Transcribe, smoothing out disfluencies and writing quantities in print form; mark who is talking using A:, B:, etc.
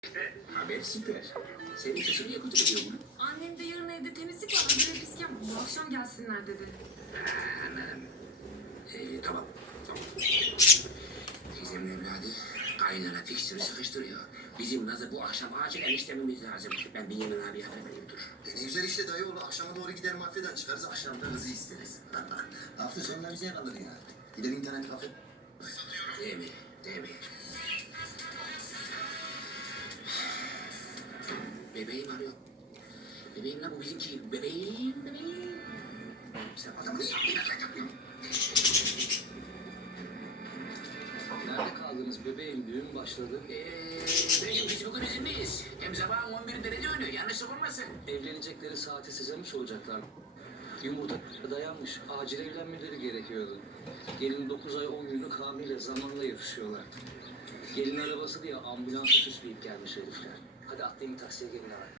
A: Haber süper. Senin sesini niye götürüyor bunu?
B: Annem de yarın evde temizlik var. Böyle pis yapma. Bu akşam gelsinler dedi.
A: Anam. Tamam. Tamam. Teyzemin evladı kaynana fikstürü sıkıştırıyor. Bizim Naz'ı bu akşam acil eniştememiz lazım. Ben Bünyamin abiye haber vereyim dur.
C: Ne güzel işte dayı oğlu. Akşama doğru gider mahveden çıkarız. Akşam da kızı isteriz. Hafta sonunda bize kalır ya. Gider internet kafe.
A: Değil mi? Değil mi? Bebeğim arıyor. Bebeğim lan bu bizimki. Bebeğim. Sen adamı niye yapıyorsun?
D: Nerede kaldınız bebeğim? Düğün başladı.
A: Bebeğim biz bugün izinliyiz. Hem sabahın 11 derece oynuyor. Yanlışlık olmasın.
D: Evlenecekleri saati sizemiş olacaklar. Yumurta dayanmış. Acil evlenmeleri gerekiyordu. Gelin 9 ay 10 günlük hamile zamanla yarışıyorlar. Gelin arabası diye ambulansı süsleyip gelmiş herifler. Hadi atlayın taksiye gelin hemen.